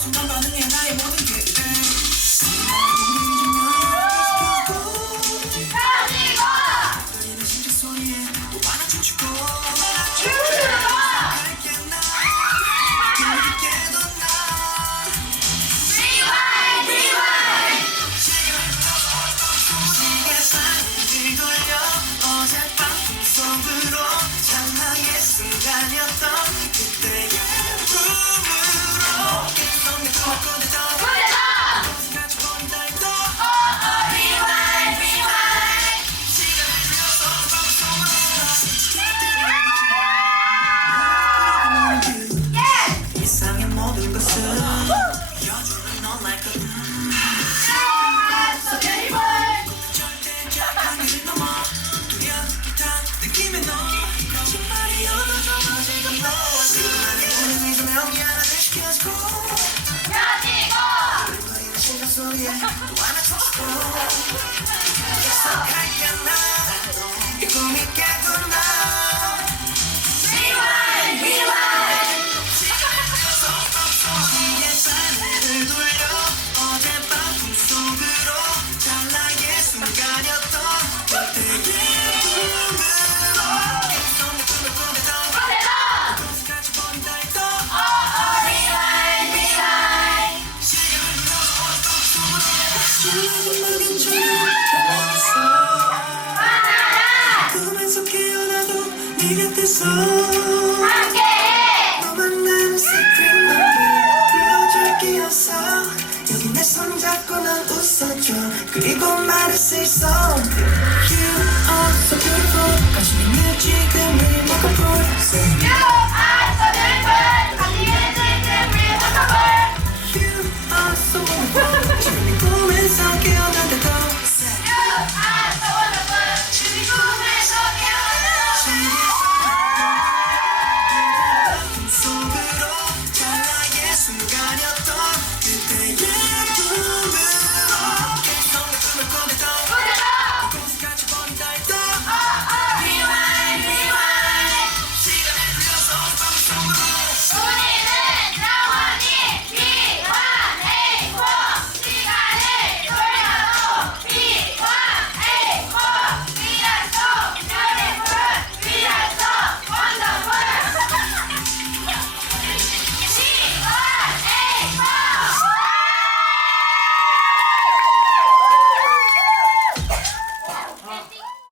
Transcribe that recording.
什么保时捷那也摸不准 내 손잡고 난 웃어줘 그리고 말할 수 있어 You are so beautiful